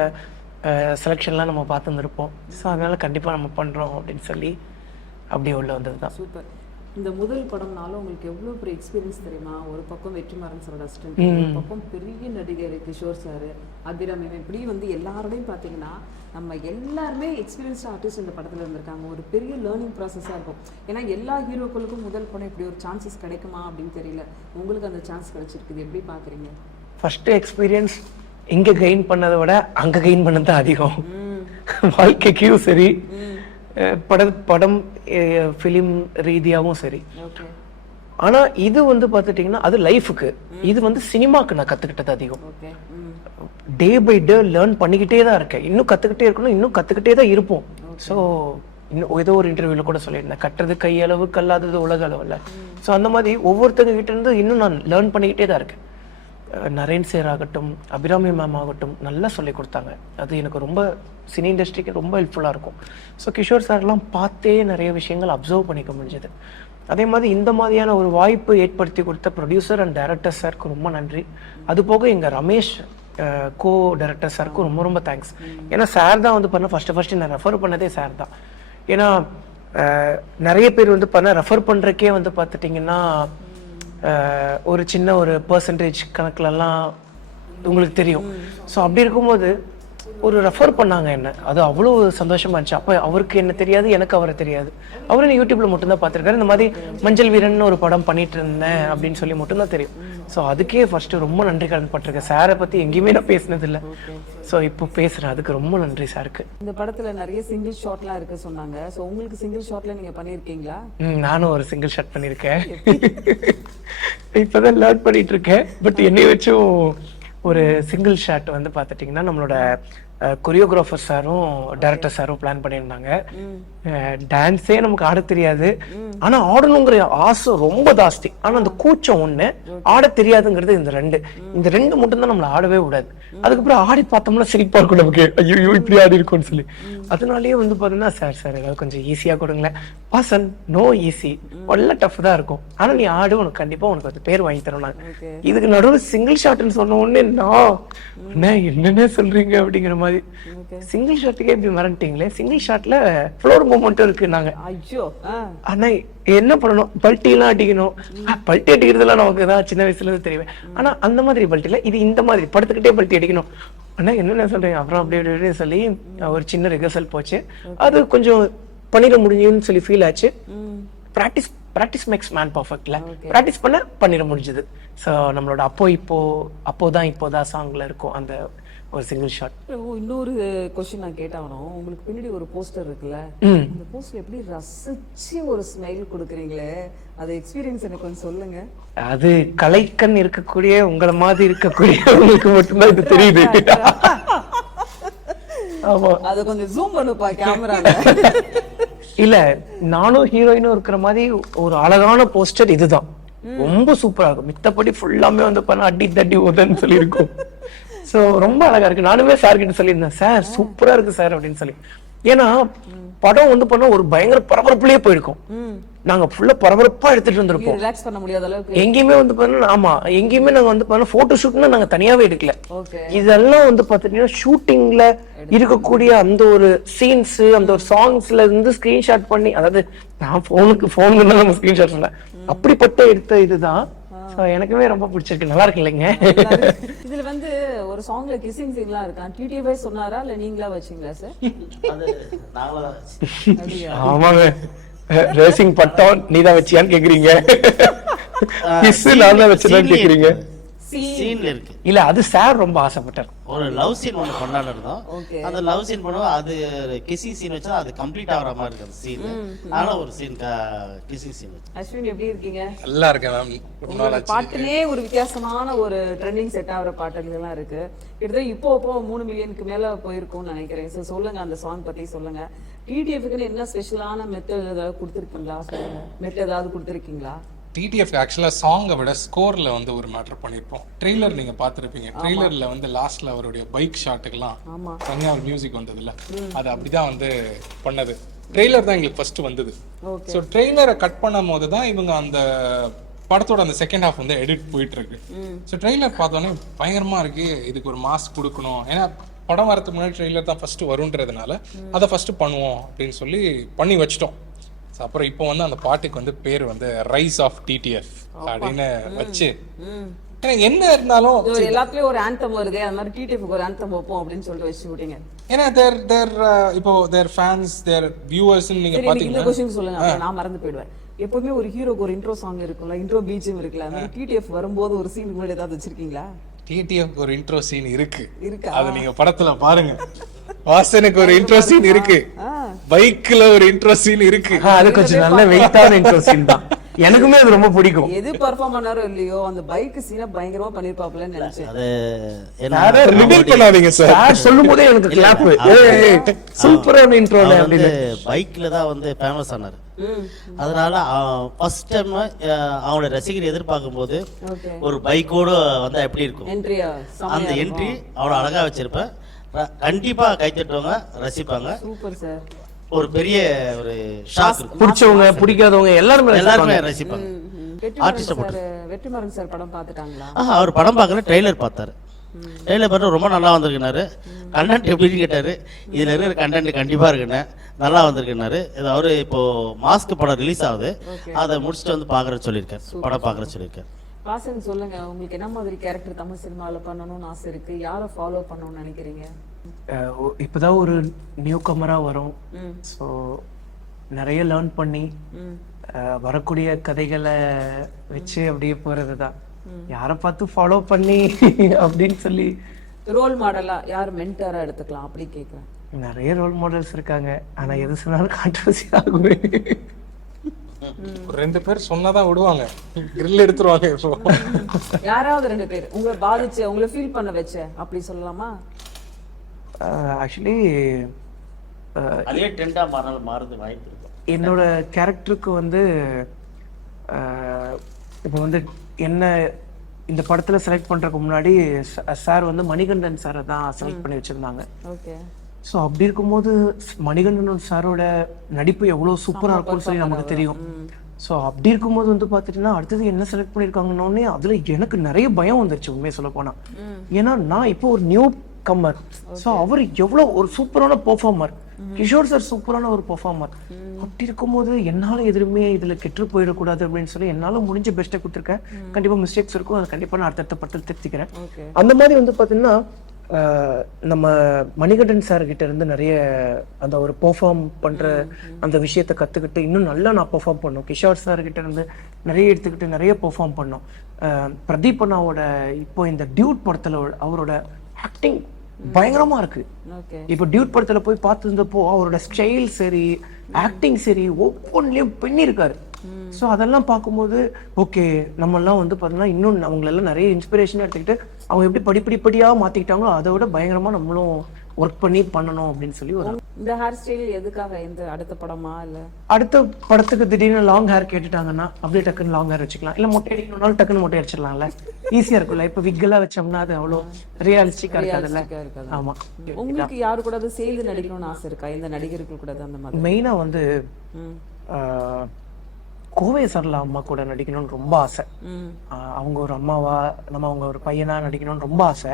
செலெக்ஷன்லாம் நம்ம பார்த்துருந்துருப்போம். ஸோ அதனால் கண்டிப்பாக நம்ம பண்ணுறோம் அப்படின்னு சொல்லி அப்படியே உள்ள வந்தது தான். சூப்பர். இந்த முதல் படம்னால உங்களுக்கு எவ்வளோ பெரிய எக்ஸ்பீரியன்ஸ் தெரியுமா? ஒரு பக்கம் வெற்றிமாறன் சாரோட அசிஸ்டன்ட், ஒரு பக்கம் பெரிய நடிகர் கிஷோர் சார், அபிராமி, இப்படி வந்து எல்லாரோடையும் பார்த்தீங்கன்னா நம்ம எல்லாருமே எக்ஸ்பீரியன்ஸ் ஆர்டிஸ்ட் இந்த படத்தில் இருந்திருக்காங்க. ஒரு பெரிய லேர்னிங் ப்ராசஸாக இருக்கும். ஏன்னா எல்லா ஹீரோக்களுக்கும் முதல் படம் இப்படி ஒரு சான்சஸ் கிடைக்குமா அப்படின்னு தெரியல. உங்களுக்கு அந்த சான்ஸ் கிடைச்சிருக்குது, எப்படி பார்க்குறீங்க? ஃபஸ்ட்டு எக்ஸ்பீரியன்ஸ் இங்கே கெயின் பண்ணதை விட அங்கே கெயின் பண்ணது தான் அதிகம். வாழ்க்கைக்கும் சரி, படம் ஃபிலிம் ரீதியாகவும் சரி. ஆனா இது வந்து பார்த்துட்டிங்கன்னா அது லைஃபுக்கு, இது வந்து சினிமாக்கு நான் கற்றுக்கிட்டது அதிகம். டே பை டே லேர்ன் பண்ணிக்கிட்டே தான் இருக்கேன். இன்னும் கற்றுக்கிட்டே இருக்கணும், இன்னும் கற்றுக்கிட்டே தான் இருப்போம். ஸோ இன்னும் ஏதோ ஒரு இன்டர்வியூவில் கூட சொல்லியிருந்தேன், கட்டுறது கையளவு கல்லாதது உலக அளவில். ஸோ அந்த மாதிரி ஒவ்வொருத்தங்க கிட்ட இருந்து இன்னும் நான் லேர்ன் பண்ணிக்கிட்டே தான் இருக்கேன். நரேன் சார் ஆகட்டும், அபிராமி மேம் ஆகட்டும், நல்லா சொல்லி கொடுத்தாங்க. அது எனக்கு ரொம்ப சினி இண்டஸ்ட்ரிக்கு ரொம்ப ஹெல்ப்ஃபுல்லாக இருக்கும். ஸோ கிஷோர் சார்லாம் பார்த்தே நிறைய விஷயங்கள் அப்சர்வ் பண்ணிக்க முடிஞ்சது. அதே மாதிரி இந்த மாதிரியான ஒரு வாய்ப்பு ஏற்படுத்தி கொடுத்த ப்ரொடியூசர் அண்ட் டைரக்டர் சாருக்கு ரொம்ப நன்றி. அது போக எங்கள் ரமேஷ் கோ டைரக்டர் சாருக்கு ரொம்ப ரொம்ப தேங்க்ஸ். ஏன்னா சார் தான் வந்து பண்ண ஃபஸ்ட்டு நான் ரெஃபர் பண்ணதே சார் தான். ஏன்னா நிறைய பேர் வந்து பண்ண ரெஃபர் பண்ணுறக்கே வந்து பார்த்துட்டிங்கன்னா ஒரு சின்ன ஒரு பர்சன்டேஜ் கணக்குலலாம் உங்களுக்கு தெரியும். ஸோ அப்படி இருக்கும்போது ஒரு ரெஃபர் பண்ணாங்க என்ன, அது அவ்வளோ சந்தோஷமா இருந்துச்சு. அப்போ அவருக்கு என்ன தெரியாது, எனக்கு அவரை தெரியாது. அவரு யூடியூப்ல மட்டும்தான் பார்த்துருக்காரு. இந்த மாதிரி மஞ்சள் வீரன் ஒரு படம் பண்ணிட்டு இருந்தேன் அப்படின்னு சொல்லி மட்டும்தான் தெரியும். ஸோ அதுக்கே ஃபர்ஸ்ட் ரொம்ப நன்றி கடன் பட்டிருக்கேன். சாரை பற்றி எங்கேயுமே நான் பேசினது இல்லை. ஸோ இப்போ பேசுகிறேன், அதுக்கு ரொம்ப நன்றி சாருக்கு. இந்த படத்துல நிறைய சிங்கிள் ஷாட்லாம் இருக்கு சொன்னாங்க. ஸோ உங்களுக்கு சிங்கிள் ஷாட்ல நீங்க பண்ணியிருக்கீங்களா? நானும் ஒரு சிங்கிள் ஷாட் பண்ணியிருக்கேன். இப்போதான் லேர்ன் பண்ணிட்டு இருக்கேன். பட் என்னை வச்சும் ஒரு சிங்கிள் ஷாட் வந்து பார்த்துட்டிங்கன்னா நம்மளோட கொரியோகிராஃபர் சாரும் டைரக்டர் சாரும் பிளான் பண்ணியிருந்தாங்க. டான்ஸே நமக்கு ஆட தெரியாது, ஆனா ஆடணுங்கிற ஆசை ரொம்ப ஜாஸ்தி. ஆனா அந்த கூச்சம் ஒண்ணு, ஆட தெரியாதுங்கிறது இந்த ரெண்டு மட்டும் தான் நம்மள ஆடவே விடாது. அதுக்கப்புறம் ஆடி பார்த்தோம்னா சிரிப்பா இருக்கும் நமக்கு, ஐயோ இப்படி ஆடி இருக்கும்னு சொல்லி. அதனாலயே வந்து பாத்தீங்கன்னா சார் ஏதாவது கொஞ்சம் ஈஸியா கொடுங்களேன். பாசன் நோ ஈஸி, எல்லாம் டஃப் தான் இருக்கும். ஆனா நீ ஆடு, உனக்கு கண்டிப்பா உனக்கு அது பேர் வாங்கி தரோம். இதுக்கு நடுவில் சிங்கிள் ஷாட்னு சொன்ன உடனே நான் என்னென்ன சொல்றீங்க அப்படிங்கிற மாதிரி. சிங்கிள் ஷாட்டுக்கே இப்படி மறந்துட்டீங்களே. சிங்கிள் ஷாட்ல ஃப்ளோர் மூமெண்ட்டும் இருக்கு. நாங்க ஆனா என்ன பண்ணணும், பல்ட்டி எல்லாம் அடிக்கணும். பல்ட்டி அடிக்கிறதுலாம் நமக்கு தான் சின்ன வயசுல இருந்து தெரியும். ஆனா அந்த மாதிரி பல்ட்டில இது இந்த மாதிரி படுத்துக்கிட்டே பல்ட்டி அடிக்கணும். ஆனா என்னென்ன சொல்றீங்க, அப்புறம் அப்படி சொல்லி ஒரு சின்ன ரிஹர்சல் போச்சு. அது கொஞ்சம் பண்ணிட முடியும்னு சொல்லி ஃபீல் ஆச்சு. ப்ராக்டிஸ் மேக்ஸ் மேன் பர்ஃபெக்ட்ல ப்ராக்டிஸ் பண்ணிட முடிஞ்சது. ஸோ நம்மளோட அப்போதான் சாங்ல இருக்கும் அந்த ஒரு சிங்கிள் ஷாட். இன்னொரு क्वेश्चन நான் கேட்டாகணும். உங்களுக்கு பின்னாடி ஒரு போஸ்டர் இருக்குல்ல, அந்த போஸ்டர் எப்படி ரசிச்சு ஒரு ஸ்மைல் கொடுக்குறீங்களே, அது எக்ஸ்பீரியன்ஸ் எனக்கு கொஞ்சம் சொல்லுங்க. அது கலைக்கண் இருக்கக்கூடிய உங்களை மாதிரி இருக்கக்கூடிய உங்களுக்கு மட்டும்தான் இது தெரியுது. ஆமா, அது கொஞ்சம் ஜூம் பண்ணுப்பா கேமரால. இல்ல, நானும் ஹீரோயினும் இருக்கிற மாதிரி ஒரு அழகான போஸ்டர் இதுதான். ரொம்ப சூப்பரா இருக்கும். மித்தபடி ஃபுல்லாமே வந்து பண்ண அடி தட்டி உதன்னு சொல்லி இருக்கும். ஸோ ரொம்ப அழகா இருக்கு. நானுமே சார் கிட்ட சொல்லியிருந்தேன், சார் சூப்பரா இருக்கு சார் அப்படின்னு சொல்லி. ஏன்னா படம் வந்து பண்ண ஒரு பயங்கர பரபரப்புலயே போயிருக்கும். நாங்க ஃபுல்லா பரபரப்பா எடுத்துட்டு வந்திருப்போம். ரிலாக்ஸ் பண்ண முடியாத அளவுக்கு எங்கேயுமே வந்து பண்ண, ஆமா எங்கேயுமே நாங்க வந்து பண்ண போட்டோ ஷூட்னா நாங்க தனியாவே எடுக்கல. இதெல்லாம் வந்து பாத்தீங்கன்னா ஷூட்டிங்ல இருக்கக்கூடிய அந்த ஒரு சீன்ஸ், அந்த ஒரு சாங்ஸ்ல இருந்து ஸ்கிரீன்ஷாட் பண்ணி, அதாவது நான் போனுக்கு நம்ம ஸ்கிரீன்ஷாட் பண்ணல, அப்படிப்பட்ட எடுத்த இதுதான். எனக்குமே ரொம்ப பிடிச்சிருக்கு. நல்லா இருக்கு இல்லைங்க. இதுல வந்து ஒரு சாங்ல கிசிங் சீன்லாம் இருக்கா? டிடிஎஃப் சொன்னாரா இல்ல நீங்களா வச்சீங்களா சார்? ஆமாங்க, ரேசிங் பட்டம் நீதான் வச்சியான்னு கேக்குறீங்க. கிஸ் நான் தான் வச்சேன்னு கேக்குறீங்க. சீன்ல இருக்கு இல்ல, அது சார் ரொம்ப ஆசைப்பட்டார். ஒரு லவ் சீன் ஒன்று கொண்டாட இருந்தோம். அந்த லவ் சீன் பண்ணுவோம், அது கிசிங் சீன் வச்சா அது கம்ப்ளீட் ஆகிற மாதிரி இருக்கு அந்த சீன். ஆனா ஒரு சீன் கிசிங் சீன் வச்சு. அஸ்வின் எப்படி இருக்கீங்க? நல்லா இருக்கேன் மேம். உங்களோட பாட்டுலயே ஒரு வித்தியாசமான ஒரு ட்ரெண்டிங் செட் ஆகிற பாட்டுகள்லாம் இருக்கு. கிட்டத்தட்ட இப்போ 3 மில்லியனுக்கு மேல போயிருக்கும்னு நினைக்கிறேன். ஸோ சொல்லுங்க, அந்த சாங் பத்தி சொல்லுங்க. டிடிஎஃப்க்கு என்ன ஸ்பெஷலான மெத்தட் ஏதாவது கொடுத்துருக்கீங்களா? மெத்தட் ஏதாவது கொடுத்துருக்கீங்களா? டிடிஎஃப் ஆக்சுவலாக சாங்கை விட ஸ்கோரில் வந்து ஒரு மேட்டர் பண்ணியிருப்போம். ட்ரெய்லர் நீங்கள் பார்த்துருப்பீங்க. ட்ரெய்லரில் வந்து லாஸ்ட்டில் அவருடைய பைக் ஷாட்டுக்கெல்லாம் தனியாக ஒரு மியூசிக் வந்ததுல, அது அப்படி தான் வந்து பண்ணது. ட்ரெய்லர் தான் எங்களுக்கு ஃபர்ஸ்ட் வந்தது. ஸோ ட்ரெய்லரை கட் பண்ணும் போது தான் இவங்க அந்த படத்தோட அந்த செகண்ட் ஹாஃப் வந்து எடிட் போயிட்டு இருக்கு. ஸோ ட்ரெய்லர் பார்த்தோன்னே பயங்கரமாக இருக்கு, இதுக்கு ஒரு மாஸ்க் கொடுக்கணும். ஏன்னா படம் வரதுக்கு முன்னாடி ட்ரெய்லர் தான் ஃபர்ஸ்ட் வருன்றதுனால அதை ஃபர்ஸ்ட் பண்ணுவோம் அப்படின்னு சொல்லி பண்ணி வச்சிட்டோம். ஸோ அப்புறம் இப்போ வந்து அந்த பாட்டுக்கு வந்து பேர் வந்து ரைஸ் ஆஃப் டிடிஎஃப் அப்படின்னு வச்சு எனக்கு என்ன இருந்தாலும் எல்லாத்துலயும் ஒரு ஆந்தம் வருது, அந்த மாதிரி டிடிஎஃப்க்கு ஒரு ஆந்தம் வைப்போம் அப்படின்னு சொல்லிட்டு வச்சு விட்டீங்க. ஏன்னா தேர் இப்போ தேர் ஃபேன்ஸ் தேர் வியூவர்ஸ் நீங்க இந்த பாத்தீங்கன்னா கொஸ்டின் சொல்லுங்க, அப்புறம் நான் மறந்து போயிடுவேன். எப்பவுமே ஒரு ஹீரோக்கு ஒரு இன்ட்ரோ சாங் இருக்கும்ல, இன்ட்ரோ பீச்சும் இருக்குல்ல, அந்த டிடிஎஃப் வரும்போது ஒரு சீன் முன்னாடி ஏதாவது வச்சிருக்கீங்களா? டிடிஎஃப் ஒரு இன்ட்ரோ சீன் இருக்கா? அது நீங்க படத்துல பாருங்க. வாசனுக்கு ஒரு இன்ட்ரோ சீன் இருக்கு, பைக்ல ஒரு இன்ட்ரோ சீன் இருக்கு. அது கொஞ்சம் நல்ல வெயிட்டான இன்ட்ரோ சீன் தான், எனக்குமே அது ரொம்ப பிடிக்கும். எது பெர்ஃபார்ம் பண்ணாரோ இல்லையோ அந்த பைக் சீனை பயங்கரமா பண்ணிருப்பாப்லன்னு நினைச்சேன். அது லிமிட் பண்ணாதீங்க சார். சொல்லும் போதே எனக்கு கிளாப், சூப்பரான இன்ட்ரோ. பைக்ல தான் வந்து ஃபேமஸ் ஆனாரு. அதனால ஃபர்ஸ்ட் டைம் அவனோட ரசிகர் எதிர்பார்க்கும் போது ஒரு பைக்கோட வந்தா எப்படி இருக்கும், அந்த என்ட்ரி அவ்வளவு அழகா வச்சிருப்பேன். கண்டிப்பா கைத்தட்டுவாங்க, ரசிப்பாங்க. Super sir. ஒரு பெரிய ஒரு ஷாக், பிடிச்சவங்க பிடிக்காதவங்க எல்லாருமே ரசிப்பாங்க. வெற்றிமாறன் சார் படம் பார்த்துட்டாங்களா? அவர் படம் பார்க்கல, ட்ரெய்லர் பார்த்தாரு. ட்ரெய்லர் பார்த்து ரொம்ப நல்லா வந்திருக்குனாரு. கண்டென்ட் எப்படின்னு கேட்டாரு. இதுல இருக்கிற கண்டென்ட் கண்டிப்பா இருக்குன்னு நல்லா வந்திருக்குனாரு. இது அவரு இப்போ மாஸ்க் படம் ரிலீஸ் ஆகுது, அதை முடிச்சுட்டு வந்து பாக்குற சொல்லியிருக்காரு, படம் பாக்குற சொல்லியிருக்காரு. வாசன் சொல்லுங்க, உங்களுக்கு என்ன மாதிரி கேரக்டர் தமிழ் சினிமாவில் பண்ணணும்னு ஆசை இருக்கு? யாரை ஃபாலோ பண்ணணும்னு நினைக்கிறீங்க? இப்போதான் ஒரு நியூ கமரா வரும், ஸோ நிறைய லேர்ன் பண்ணி வரக்கூடிய கதைகளை வச்சு அப்படியே போறது தான். யாரை பார்த்து ஃபாலோ பண்ணி அப்படின்னு சொல்லி ரோல் மாடலா யார் மென்டரா எடுத்துக்கலாம் அப்படி கேட்குறேன். நிறைய ரோல் மாடல்ஸ் இருக்காங்க, ஆனா எது சொன்னாலும் கான்ட்ரவர்சி ஆகுமே. ஒரு 2 பேர் சொன்னாதான் விடுவாங்க, கிரில் எடுத்துருவாங்க. யாராவது 2 பேர் உங்களை பாதிச்சு உங்களை ஃபீல் பண்ண வச்ச அப்படி சொல்லலாமா? ஆக்சுவலி அதே ட்ரெண்டா மாறுது வாய்ப்பு இருக்கு. என்னோட கேரக்டருக்கு வந்து இப்போ வந்து என்ன இந்த படத்துல செலக்ட் பண்றதுக்கு முன்னாடி சார் வந்து மணிகண்டன் சாரை தான் செலக்ட் பண்ணி வச்சிருந்தாங்க. ஓகே. ஸோ அப்படி இருக்கும்போது மணிகண்டன் சாரோட நடிப்பு எவ்வளோ சூப்பராக இருக்கும்னு சொல்லி நமக்கு தெரியும். ஸோ அப்படி இருக்கும்போது வந்து பார்த்துட்டுன்னா அடுத்தது என்ன செலக்ட் பண்ணியிருக்காங்கன்னொடனே அதில் எனக்கு நிறைய பயம் வந்துருச்சு உண்மையை சொல்ல போனால். ஏன்னா நான் இப்போ ஒரு நியூ கம்மர், ஸோ அவர் எவ்வளோ ஒரு சூப்பரான பெர்ஃபார்மர், கிஷோர் சார் சூப்பரான ஒரு பெர்ஃபார்மர். அப்படி இருக்கும்போது என்னால் எதுவுமே இதில் கெட்டு போயிடக்கூடாது அப்படின்னு சொல்லி என்னால் முடிஞ்ச பெஸ்ட்டை கொடுத்துருக்கேன். கண்டிப்பாக மிஸ்டேக்ஸ் இருக்கும், அதை கண்டிப்பாக நான் அடுத்தடுத்த படத்தில் திருத்திக்கிறேன். அந்த மாதிரி வந்து பார்த்தீங்கன்னா நம்ம மணிகண்டன் சார் கிட்ட இருந்து நிறைய அந்த ஒரு பெர்ஃபார்ம் பண்ற அந்த விஷயத்த கத்துக்கிட்டு இன்னும் நல்லா நான் பெர்ஃபார்ம் பண்ணோம். கிஷோர் சார் கிட்ட இருந்து நிறைய எடுத்துக்கிட்டு நிறைய பெர்ஃபார்ம் பண்ணோம். பிரதீப் அண்ணாவோட இப்போ இந்த டியூட் படத்துல அவரோட ஆக்டிங் பயங்கரமா இருக்கு. இப்போ டியூட் படத்துல போய் பார்த்துருந்தப்போ அவரோட ஸ்டைல் சரி, ஆக்டிங் சரி, ஒவ்வொன்றிலையும் பண்ணியிருக்காரு. ஸோ அதெல்லாம் பார்க்கும்போது ஓகே, நம்மெல்லாம் வந்து பார்த்தீங்கன்னா இன்னும் அவங்களெல்லாம் நிறைய இன்ஸ்பிரேஷன் எடுத்துக்கிட்டு அவங்க எப்படி படிப்படியாக மாற்றிக்கிட்டாங்களோ அதை விட பயங்கரமாக நம்மளும் ஒர்க் பண்ணி பண்ணணும் அப்படின்னு சொல்லி ஒரு. இந்த ஹேர் ஸ்டைல் எதுக்காக? இந்த அடுத்த படமா இல்லை அடுத்த படத்துக்கு திடீர்னு லாங் ஹேர் கேட்டுட்டாங்கன்னா அப்படியே டக்குன்னு லாங் ஹேர் வச்சுக்கலாம், இல்லை மொட்டை அடிக்கணும்னாலும் டக்குன்னு மொட்டை அடிச்சிடலாம்ல, ஈஸியாக இருக்கும்ல. இப்போ விக்கெல்லாம் வச்சோம்னா அது அவ்வளோ ரியலிஸ்டிக்காக இருக்காதுல்ல. ஆமாம். உங்களுக்கு யாரு கூட சேர்ந்து நடிக்கணும்னு ஆசை இருக்கா? இந்த நடிகர்கள் கூட அந்த மாதிரி மெயினாக வந்து கோவை சரளா அம்மா கூட நடிக்கணும்னு ரொம்ப ஆசை. அவங்க ஒரு அம்மாவா அவங்க ஒரு பையனா நடிக்கணும்னு ரொம்ப ஆசை.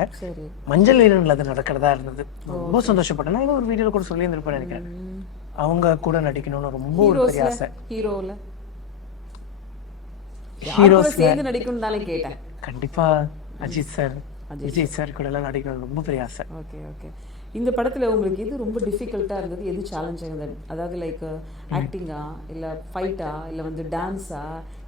மஞ்சள் வீரன்ல அது நடக்கிறதா இருந்தது, ரொம்ப சந்தோஷப்பட்டேன். நான் ஒரு வீடியோல கூட சொல்லி இருந்திருப்பேன் நினைக்கிறேன். அவங்க கூட நடிக்கணும்னு ரொம்ப ஒரு பெரிய ஆசை. ஹீரோஸ் சேர்ந்து நடிக்கணும்னாலே கேட்டேன். கண்டிப்பா அஜித் சார், விஜய் சார் கூட எல்லாம் நடிக்கணும்னு ரொம்ப பெரிய ஆசை. Okay okay. இந்த படத்துல உங்களுக்கு எது ரொம்ப டிஃபிகல்ட்டா இருந்தது, எது சேலஞ்சிங் இருந்தது? அதாவது லைக் ஆக்டிங்கா, இல்ல ஃபைட்டா, இல்ல வந்து டான்ஸா,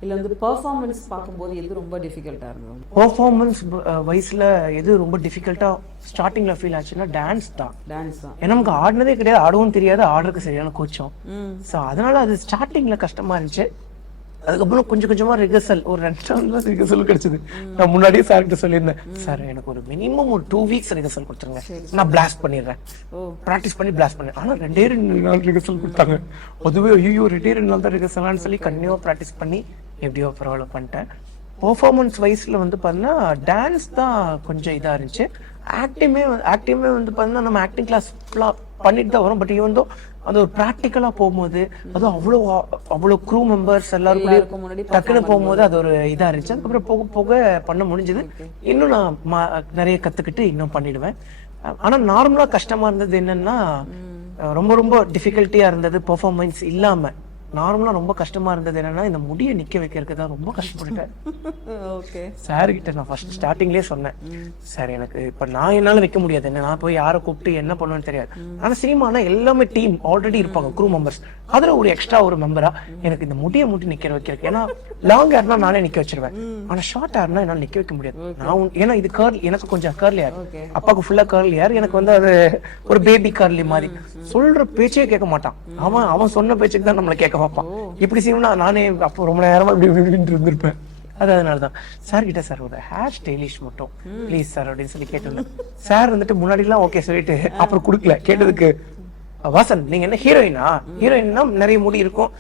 இல்ல வந்து பெர்ஃபார்மன்ஸ் பார்க்கும்போது எது ரொம்ப டிஃபிகல்ட்டா இருந்தது? பெர்ஃபார்மன்ஸ் வைஸ்ல எது ரொம்ப டிஃபிகல்ட்டா ஸ்டார்டிங்ல ஃபீல் ஆச்சுன்னா டான்ஸ் தான். ஏன்னா நமக்கு ஆடினதே கிடையாது, ஆடவும் தெரியாது, ஆடுறதுக்கு சரியான கூச்சம். ஸோ அதனால அது ஸ்டார்டிங்ல கஷ்டமா இருந்துச்சு. அதுக்கப்புறம் கொஞ்சம் கொஞ்சமா ரிஹர்சல், ஒரு 2 நாள் ரிஹர்சல் கிடைச்சது. நான் முன்னாடியே சார்கிட்ட சொல்லியிருந்தேன், சார் எனக்கு ஒரு மினிமம் ஒரு 2 வீக்ஸ் ரிஹர்சல் கொடுத்துருங்க, நான் பிளாஸ்ட் பண்ணிடுறேன், ப்ராக்டிஸ் பண்ணி பிளாஸ்ட் பண்ணேன். ஆனா 2 நாள் ரிஹர்சல் கொடுத்தாங்க. அதுவே ஐயோ 2 நாள் தான் ரிஹர்சலான்னு சொல்லி கண்டினியூவா ப்ராக்டிஸ் பண்ணி எப்படியோ பரவாயில்ல பண்ணிட்டேன். பெர்ஃபார்மன்ஸ் வைஸ்ல வந்து பார்த்தீங்கன்னா டான்ஸ் தான் கொஞ்சம் இதா இருந்துச்சு. ஆக்டிங்குமே வந்து பார்த்தீங்கன்னா நம்ம ஆக்டிங் கிளாஸ் பண்ணிட்டு தான் வரும். பட் ஈவன் தோ அது ஒரு ப்ராக்டிக்கலா போகும்போது அதுவும் அவ்வளோ க்ரூ மெம்பர்ஸ் எல்லாரும் டக்குன்னு போகும்போது அது ஒரு இதா இருந்துச்சு. அதுக்கப்புறம் போக போக பண்ண முடிஞ்சது. இன்னும் நான் நிறைய கத்துக்கிட்டு இன்னும் பண்ணிடுவேன். ஆனா நார்மலா கஷ்டமா இருந்தது என்னன்னா ரொம்ப ரொம்ப டிஃபிகல்ட்டியா இருந்தது பெர்ஃபார்மன்ஸ் இல்லாம. நார்மலாக ரொம்ப கஷ்டமா இருந்தது என்னன்னா இந்த முடியை நிக்க வைக்கிறதுக்கு தான் ரொம்ப கஷ்டப்பட்டுட்டேன். ஓகே. சார் கிட்ட நான் ஃபர்ஸ்ட் ஸ்டார்டிங்லேயே சொன்னேன், சார் எனக்கு இப்போ நான் என்னால் வைக்க முடியாது, என்ன நான் போய் யாரை கூப்பிட்டு என்ன பண்ணுவேன்னு தெரியாது. ஆனால் சினிமானா எல்லாமே டீம் ஆல்ரெடி இருப்பாங்க, க்ரூ மெம்பர்ஸ். அதில் ஒரு எக்ஸ்ட்ரா ஒரு மெம்பரா எனக்கு இந்த முடியை மட்டும் நிற்க வைக்கிறதுக்கு, ஏன்னா லாங் ஹேர்னா நானே நிற்க வச்சிருவேன், ஆனால் ஷார்ட் ஹேர்னா என்னால் நிற்க வைக்க முடியாது. நான் ஏன்னா இது கர்ல், எனக்கு கொஞ்சம் கர்லி ஹேர், அப்பாவுக்கு ஃபுல்லாக கர்லி ஹேர், எனக்கு வந்து அது ஒரு பேபி கர்லி மாதிரி. சொல்ற பேச்சே கேட்க மாட்டான் அவன், அவன் சொன்ன பேச்சுக்கு தான் நம்மளை கேட்க வைப்பான். இப்படி செய்யணும்னா நானே அப்போ ரொம்ப நேரமா இப்படி இருந்திருப்பேன். அதனாலதான் சார் கிட்ட, சார் ஒரு ஹேர் ஸ்டைலிஷ் மட்டும் ப்ளீஸ் சார் அப்படின்னு சொல்லி கேட்டிருந்தேன். சார் வந்துட்டு முன்னாடி எல்லாம் ஓகே சொல்லிட்டு அப்புறம் கொடுக்கல. கேட்டதுக்கு, வாசன் நீங்க என்ன ஹீரோயினா, ஹீரோயின்னா நிறைய முடி இருக்கும்,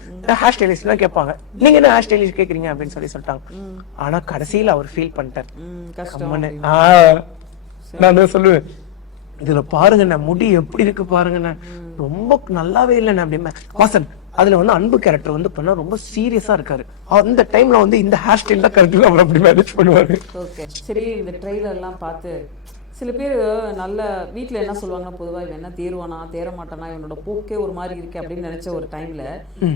ஹேர் ஸ்டைலிஷ் தான் கேட்பாங்க, நீங்க என்ன ஹேர் ஸ்டைலிஷ் கேக்குறீங்க அப்படின்னு சொல்லிட்டாங்க. ஆனா கடைசியில அவர் ஃபீல் பண்ணிட்டார். நான் சொல்லுவேன், இதுல பாருங்க முடி எப்படி இருக்கு பாருங்க, ரொம்ப நல்லாவே இல்லைன்னு அப்படின்னா. வாசன் அதுல வந்து அன்பு கேரக்டர் வந்து பண்ணா ரொம்ப சீரியஸா இருக்காரு, அந்த டைம்ல வந்து இந்த ஹேர் ஸ்டைல் தான் கரெக்ட் அவர் அப்படி மேனேஜ் பண்ணுவாரு. ஓகே. சரி, இந்த ட்ரெய்லர் எல்லாம் பார்த்து சில பேர் நல்ல வீட்டில் என்ன சொல்லுவாங்கன்னா, பொதுவாக இவன் என்ன தேருவானா தேர மாட்டானா, இவனோட போக்கே ஒரு மாதிரி இருக்கு அப்படின்னு நினைச்ச ஒரு டைம்ல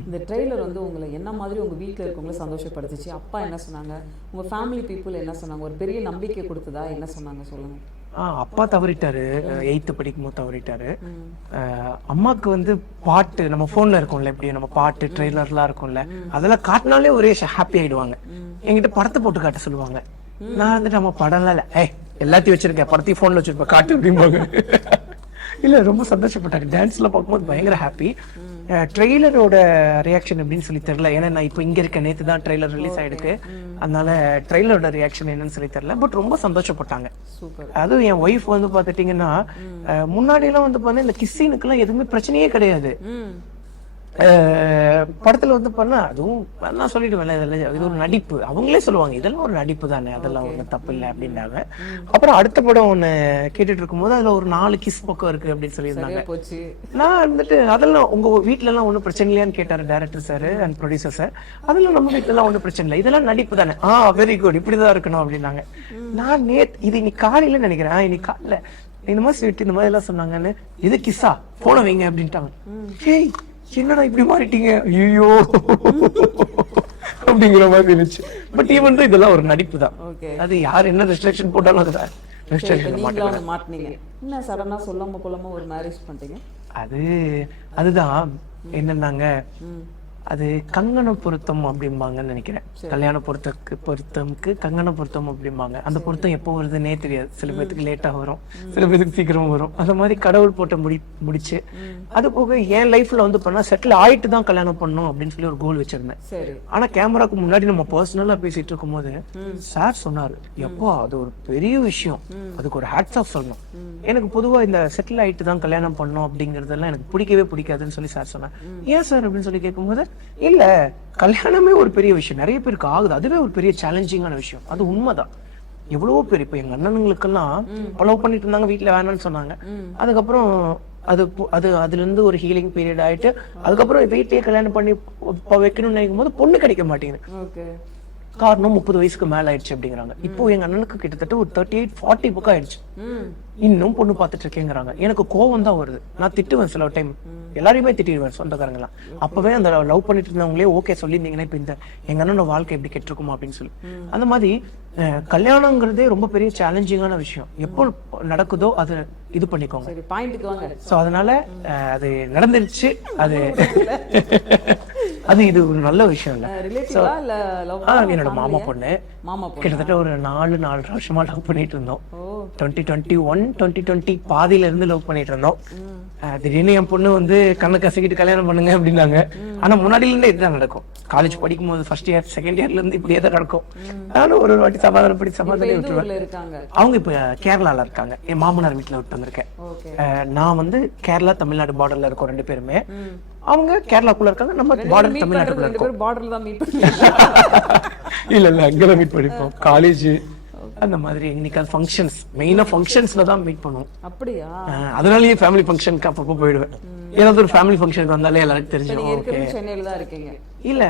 இந்த ட்ரெய்லர் வந்து உங்களை என்ன மாதிரி உங்க வீட்டில் இருக்கவங்கள சந்தோஷப்படுத்துச்சு? அப்பா என்ன சொன்னாங்க, உங்க ஃபேமிலி பீப்புள் என்ன சொன்னாங்க, ஒரு பெரிய நம்பிக்கை கொடுத்ததா, என்ன சொன்னாங்க சொல்லுங்க. அப்பா தவறிட்டாரு, 8th படிக்கும் போது தவறிட்டாரு. அம்மாக்கு வந்து பாட்டு நம்ம போன்ல இருக்கும்ல, இப்படி நம்ம பாட்டு ட்ரெய்லர்லாம் இருக்கும்ல, அதெல்லாம் காட்டினாலே ஒரே ஹாப்பி ஆயிடுவாங்க. என்கிட்ட படத்தை போட்டு காட்ட சொல்லுவாங்க. நான் வந்துட்டு நம்ம படம்லாம் இல்ல, எல்லாத்தையும் வச்சிருக்கேன், படத்தையும் போன்ல வச்சிருப்பேன், காட்டு அப்படிம்பாங்க. இல்ல ரொம்ப சந்தோஷப்பட்டாங்க. டான்ஸ்ல பார்க்கும்போது பயங்கர ஹாப்பி. ட்ரெய்லரோட ரியாக்ஷன் எப்படின்னு சொல்லி தெரியல, ஏன்னா நான் இப்போ இங்க இருக்க, நேத்து தான் ட்ரெய்லர் ரிலீஸ் ஆயிருக்கு, அதனால ட்ரெய்லரோட ரியாக்ஷன் என்னன்னு சொல்லி தெரியல. பட் ரொம்ப சந்தோஷப்பட்டாங்க. அதுவும் என் ஒய்ஃப் வந்து பாத்துட்டீங்கன்னா, முன்னாடி எல்லாம் வந்து பாத்தீங்கன்னா இந்த கிஸ்ஸினுக்கு எல்லாம் எதுவுமே பிரச்சனையே கிடையாது. படத்துல வந்து பண்ணா அதுவும் நான் சொல்லிடுவேன், இது ஒரு நடிப்பு, அவங்களே சொல்லுவாங்க இதெல்லாம் ஒரு நடிப்பு தானே, அதெல்லாம் ஒண்ணு தப்பு இல்லை அப்படின்னாங்க. அப்புறம் அடுத்த படம் ஒண்ணு கேட்டுட்டு இருக்கும் போது அதுல ஒரு 4 கிஸ் பக்கம் இருக்கு அப்படின்னு சொல்லியிருந்தாங்க. நான் வந்துட்டு அதெல்லாம் உங்க வீட்டுல எல்லாம் ஒண்ணும் பிரச்சனை இல்லையான்னு கேட்டாரு director sir and producer sir. அதெல்லாம் நம்ம வீட்டுல எல்லாம் ஒண்ணும் பிரச்சனை இல்லை, இதெல்லாம் நடிப்பு தானே, வெரி குட், இப்படிதான் இருக்கணும் அப்படின்னாங்க. நான் இது இன்னைக்கு காலையில நினைக்கிறேன், இன்னைக்கு காலையில இந்த மாதிரி ஸ்வீட் இந்த மாதிரி எல்லாம் சொன்னாங்கன்னு, இது கிஸ்ஸா போன வைங்க அப்படின்ட்டாங்க. ஹேய் என்னடா இப்படி மாறிட்டீங்க, ஐயோ அப்படிங்கிற மாதிரி இருந்துச்சு. பட் ஈவன் இதெல்லாம் ஒரு நடிப்பு தான், அது யார் என்ன ரெஸ்ட்ரிக்ஷன் போட்டாலும் அதுதான் ரெஸ்ட்ரிக்ஷன் மாட்டீங்க. என்ன சடனா சொல்லாம கொள்ளாம ஒரு மேரேஜ் பண்ணிட்டீங்க? அதுதான் என்னன்னாங்க, அது கங்கண பொருத்தம் அப்படிம்பாங்கன்னு நினைக்கிறேன். கல்யாண பொருத்தம்க்கு கங்கண பொருத்தம் அப்படிம்பாங்க. அந்த பொருத்தம் எப்போ வருதுன்னே தெரியாது, சில பேருக்கு லேட்டா வரும், சில பேருக்கு சீக்கிரம் வரும். அந்த மாதிரி கடவுள் போட்ட முடிச்சு. அது போக என் லைஃப்ல வந்து பண்ணா செட்டில் ஆயிட்டு தான் கல்யாணம் பண்ணணும் அப்படின்னு சொல்லி ஒரு கோல் வச்சிருந்தேன். ஆனா கேமராக்கு முன்னாடி நம்ம பர்சனலா பேசிட்டு இருக்கும் போது சார் சொன்னாரு, எப்போ அது ஒரு பெரிய விஷயம், அதுக்கு ஒரு ஹேட்ஸ் ஆஃப் சொல்லணும். எனக்கு பொதுவா இந்த செட்டில் ஆயிட்டு தான் கல்யாணம் பண்ணணும் அப்படிங்கறதெல்லாம் எனக்கு பிடிக்கவே பிடிக்காதுன்னு சொல்லி சார் சொன்னார். ஏன் சார் அப்படின்னு சொல்லி கேட்கும்போது, இல்ல கல்யாணமே ஒரு பெரிய விஷயம், நிறைய பேருக்கு ஆகுது, அதுவே ஒரு பெரிய சேலஞ்சிங்கான விஷயம், அது உண்மைதான். எவ்வளவோ பேர் இப்ப எங்க அண்ணனுங்களுக்கெல்லாம் லவ் பண்ணிட்டு இருந்தாங்க, வீட்டுல வேணாம்னு சொன்னாங்க. அதுக்கப்புறம் அதுல இருந்து ஒரு ஹீலிங் பீரியட் ஆயிட்டு அதுக்கப்புறம் வீட்லயே கல்யாணம் பண்ணி வைக்கணும்னு நினைக்கும் போது பொண்ணு கிடைக்க மாட்டேங்குது. காரணம் 30 வயசுக்கு மேல ஆயிடுச்சு அப்படிங்கிறாங்க. இப்போ எங்க அண்ணனுக்கு கிட்டத்தட்ட ஒரு 38-40 பக்கம் ஆயிடுச்சு, இன்னும் பொண்ணு பாத்துட்டு இருக்கேங்கிறாங்க. எனக்கு கோவம் தான் வருது, நான் திட்டுவேன் சில டைம், எல்லாரையுமே திட்டிடுவேன் சொந்தக்காரங்களாம். அப்பவே அந்த லவ் பண்ணிட்டு இருந்தவங்களே ஓகே சொல்லியிருந்தீங்கன்னா இப்ப இந்த எங்க அண்ணனோட வாழ்க்கை எப்படி கெட்டிருக்குமா அப்படின்னு சொல்லி. அந்த மாதிரி கல்யாணங்கிறதே ரொம்ப பெரிய சேலஞ்சிங்கான விஷயம், எப்போ நடக்குதோ அது இது பண்ணிக்கோங்க. சோ அதனால அது நடந்துருச்சு, அது இது ஒரு நல்ல விஷயம் இல்ல. என்னோட மாமா பொண்ணு, கிட்டத்தட்ட ஒரு 4-4.5 வருஷமா லவ் பண்ணிட்டு இருந்தோம். 2021-2020 பாதியில இருந்து லவ் பண்ணிட்டு இருந்தோம். திடீர்னு என் பொண்ணு வந்து கண்ணை கசக்கிட்டு கல்யாணம் பண்ணுங்க அப்படின்னாங்க. ஆனா முன்னாடில இருந்தே இதுதான் நடக்கும். காலேஜ் படிக்கும் போது ஃபர்ஸ்ட் இயர் செகண்ட் இயர்ல இருந்து இப்படியே தான் நடக்கும். நானும் ஒரு வாட்டி சமாதானப்படி விட்டுருவேன். அவங்க இப்ப கேரளால இருக்காங்க, என் மாமனார் வீட்டுல விட்டு வந்திருக்கேன். நான் வந்து கேரளா தமிழ்நாடு பார்டர்ல இருக்கோம் 2 பேருமே. அவங்க கேரளாக்குள்ள இருக்காங்க, நம்ம பார்டர் தமிழ்நாட்டுக்குள்ள இருக்கோம். இல்ல அங்கதான் மீட் பண்ணிப்போம், காலேஜ் அந்த மாதிரி. இன்னைக்கு அது ஃபங்க்ஷன்ஸ், மெயினா ஃபங்க்ஷன்ஸ்ல தான் மீட் பண்ணுவோம். அப்படியா? அதனாலயே ஃபேமிலி ஃபங்க்ஷனுக்கு அப்பப்போ போயிடுவேன். ஏதாவது ஒரு ஃபேமிலி ஃபங்க்ஷனுக்கு வந்தாலே எல்லாருக்கும் தெரிஞ்சிடும். சென்னையில தான் இருக்கீங்க? இல்ல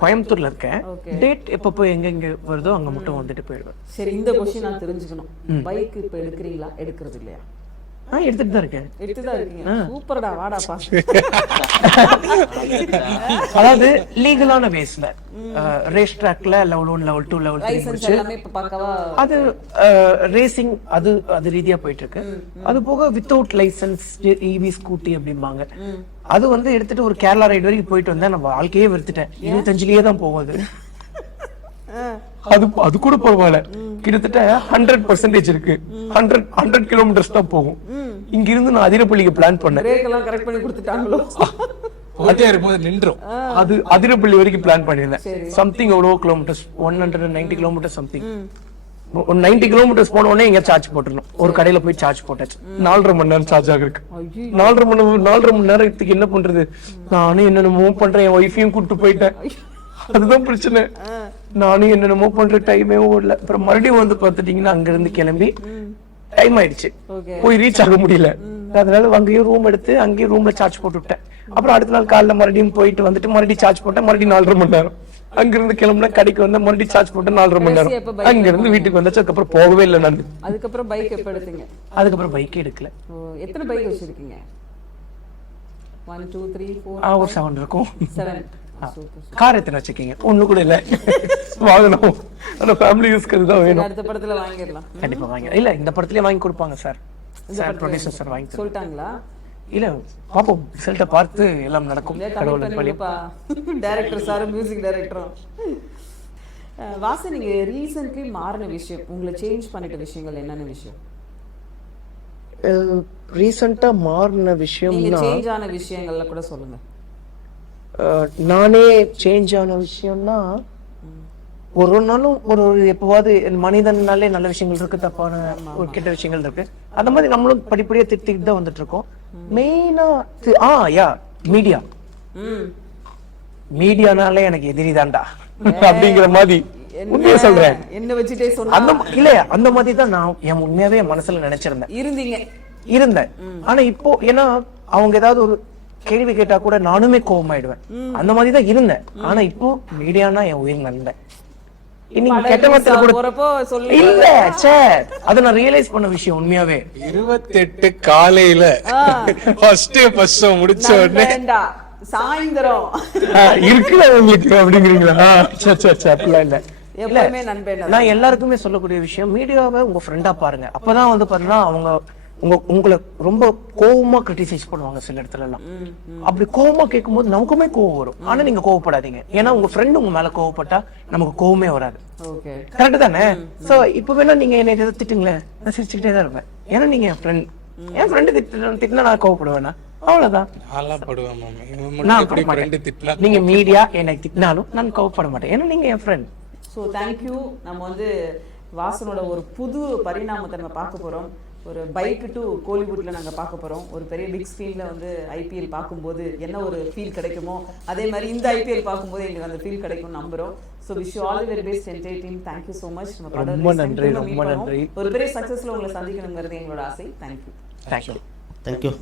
கோயம்புத்தூர்ல இருக்கேன். டேட் எப்பப்போ எங்க வருதோ அங்க மட்டும் வந்துட்டு போயிடுவேன். சரி, இந்த क्वेश्चन நான் தெரிஞ்சுக்கணும், பைக் இப்ப எடுக்கறீங்களா எடுக்கிறது இல்லையா? எடுத்துட்டு தான் இருக்கேன். எடுத்துதான் இருக்கீங்க. சூப்பர்டா, வாடாப்பா. அதாவது லீகலான பேஸ்ல ரேஸ் ட்ராக்ல லெவல் 1 லெவல் 2 லெவல் 3 லைசென்ஸ் முடிச்சு எல்லாமே இப்ப பக்கவா அது ரேசிங் அது ரீதியா போயிட்டு இருக்கு. அது போக வித்தவுட் லைசென்ஸ் இவி ஸ்கூட்டி அப்படிம்பாங்க. அது வந்து எடுத்துட்டு ஒரு கேரளா ரைடு வரைக்கும் போயிட்டு வந்தேன். நான் வாழ்க்கையே வெறுத்துட்டேன். 25லயே தான் போகுது. அது கூட பரவாயில்ல, கிட்டத்தட்ட 100% இருக்கு. 100 கிலோமீட்டர்ஸ் தான் போகும். இங்க இருந்து நான் அதிரப்பள்ளிக்கு பிளான் பண்ணேன். பிரேக் எல்லாம் கரெக்ட் பண்ணி கொடுத்துட்டாங்களோ? போட்டே இருக்கும்போது நின்றும். அது அதிரப்பள்ளி வரைக்கும் பிளான் பண்ணியிருந்தேன். சம்திங் எவ்வளோ கிலோமீட்டர்ஸ், 190 கிலோமீட்டர் சம்திங். 90 கிலோமீட்டர்ஸ் போன உடனே எங்க சார்ஜ் போட்டுருணும். ஒரு கடையில போய் சார்ஜ் போட்டாச்சு. 4.5 மணி நேரம் சார்ஜ் ஆகிருக்கு. 4.5 மணி நேரத்துக்கு என்ன பண்றது? நானும் என்னென்னமோ பண்றேன், என் ஒய்ஃபையும் கூப்பிட்டு போயிட்டேன். அதுதான் பிரச்சனை. நானும் என்னென்னமோ பண்ற டைமே ஓடல. அப்புறம் மறுபடியும் வந்து பாத்துட்டீங்கன்னா அங்க இருந்து கிளம்பி டைம் ஆயிடுச்சு, போய் ரீச் ஆக முடியல. அதனால அங்கேயும் ரூம் எடுத்து அங்கேயும் ரூம்ல சார்ஜ் போட்டு விட்டேன். அப்புறம் அடுத்த நாள் காலைல மறுபடியும் போயிட்டு வந்துட்டு மறுபடியும் சார்ஜ் போட்டேன். மறுபடியும் 4.5 மணி நேரம் அங்க இருந்து கிளம்புனா கடைக்கு வந்து மறுபடியும் சார்ஜ் போட்டேன். 4.5 மணி நேரம் அங்க இருந்து வீட்டுக்கு வந்தாச்சு. அதுக்கப்புறம் போகவே இல்லை நான். அதுக்கப்புறம் பைக் எப்ப எடுத்தீங்க? அதுக்கப்புறம் பைக்கே எடுக்கல. எத்தனை பைக் வச்சிருக்கீங்க? 1 2 3 4 ஒரு 7 இருக்கும். 7. கார் எத்தனை வச்சிருக்கீங்க? ஒண்ணு கூட இல்ல, வாங்கணும். ஆனா ஃபேமிலி யூஸ்க்கு அதுதான் வேணும். அடுத்த படத்துல வாங்கிடலாம். கண்டிப்பா வாங்க. இல்ல இந்த படத்துலயே வாங்கி கொடுப்பாங்க சார். சார் ப்ரொடியூசர் சார் வாங்கி சொல்லிட்டாங்களா? இல்ல பாப்போம், ரிசல்ட்ட பார்த்து எல்லாம் நடக்கும். கடவுள் பள்ளி டைரக்டர் சார், மியூசிக் டைரக்டரும். வாசன், நீங்க ரீசன்ட்லி மாறின விஷயம், உங்களை சேஞ்ச் பண்ணிட்ட விஷயங்கள் என்னென்ன விஷயம்? ரீசெண்டா மாறின விஷயம்னா சேஞ்ச் ஆன விஷயங்கள்ல கூட சொல்லுங்க. நானே சேஞ்ச் ஆன விஷயம்னா ஒரு நாளும் ஒரு எப்பவாவது மனிதனாலே நல்ல விஷயங்கள் இருக்கு, தப்பான ஒரு கெட்ட விஷயங்கள் இருக்கு. அந்த மாதிரி நம்மளும் படிப்படியா திட்டிட்டு தான் வந்துட்டு இருக்கோம். மெயினா மீடியானாலே எனக்கு எதிரிதான்டா அப்படிங்கிற மாதிரி உண்மையா சொல்றேன். என்ன வச்சுட்டே சொன்னா அந்த மாதிரி தான் நான் என் உண்மையாவே என் மனசுல நினைச்சிருந்தேன். இருந்தேன். ஆனா இப்போ ஏன்னா அவங்க ஏதாவது ஒரு கேள்வி கேட்டா கூட நானுமே கோபமாயிடுவேன். அந்த மாதிரி தான் இருந்தேன். ஆனா இப்போ மீடியானா என் உயிர் நண்பன். இன்னைக்கு கெட்ட வார்த்தை கூட இல்ல சார். அத நான் ரியலைஸ் பண்ண விஷயம் உண்மையாவே 28 காலையில ஃபர்ஸ்ட் முடிச்ச உடனே சாயந்தரம் இருக்குல்ல உங்களுக்கு அப்படிங்கிறீங்களா? அப்படிலாம் இல்ல. எப்பவுமே நண்பன். நான் எல்லாருக்குமே சொல்லக்கூடிய விஷயம், மீடியாவை உங்க ஃப்ரெண்டா பாருங்க. அப்பதான் வந்து பாத்தீங்கன்னா அவங்க உங்களை ரொம்ப கோவமா கிரிட்டிசைஸ் பண்ணுவாங்க சில இடத்துல எல்லாம். அப்படி கோவமா கேட்கும் போது நமக்குமே கோவம் வரும். ஆனா நீங்க கோவப்படாதீங்க. ஏன்னா உங்க ஃப்ரெண்ட் உங்க மேல கோவப்பட்டா நமக்கு கோவமே வராது. கரெக்ட் தானே? சோ இப்ப வேணா நீங்க என்ன எதை திட்டுங்களேன், நான் சிரிச்சுக்கிட்டே தான் இருப்பேன். ஏன்னா நீங்க என் ஃப்ரெண்ட். என் ஃப்ரெண்டு திட்டினா நான் கோவப்படுவேனா? அவ்வளவுதான். நீங்க மீடியா என்னை திட்டினாலும் நான் கோவப்பட மாட்டேன். ஏன்னா நீங்க என் ஃப்ரெண்ட். So thank you. நம்ம வந்து வாசனோட ஒரு புது பரிணாமத்தை நம்ம பார்க்க போறோம். ஒரு பைக் டு கோலிவுட்ல நாங்க பார்க்க போறோம். ஒரு பெரிய பிக் ஸ்கிரீன்ல வந்து ஐபிஎல் பார்க்கும்போது என்ன ஒரு ஃபீல் கிடைக்குமோ அதே மாதிரி இந்த ஐபிஎல் பார்க்கும்போது எங்களுக்கு அந்த ஃபீல் கிடைக்கும் நம்புறோம். So wish you all the very best entertaining. Thank you so much. ரொம்ப நன்றி, ரொம்ப நன்றி. ஒரு பெரிய சக்சஸ்ல உங்களை சந்திக்கணுங்கிறது எங்களோட ஆசை. தேங்க்யூ. தேங்க்யூ.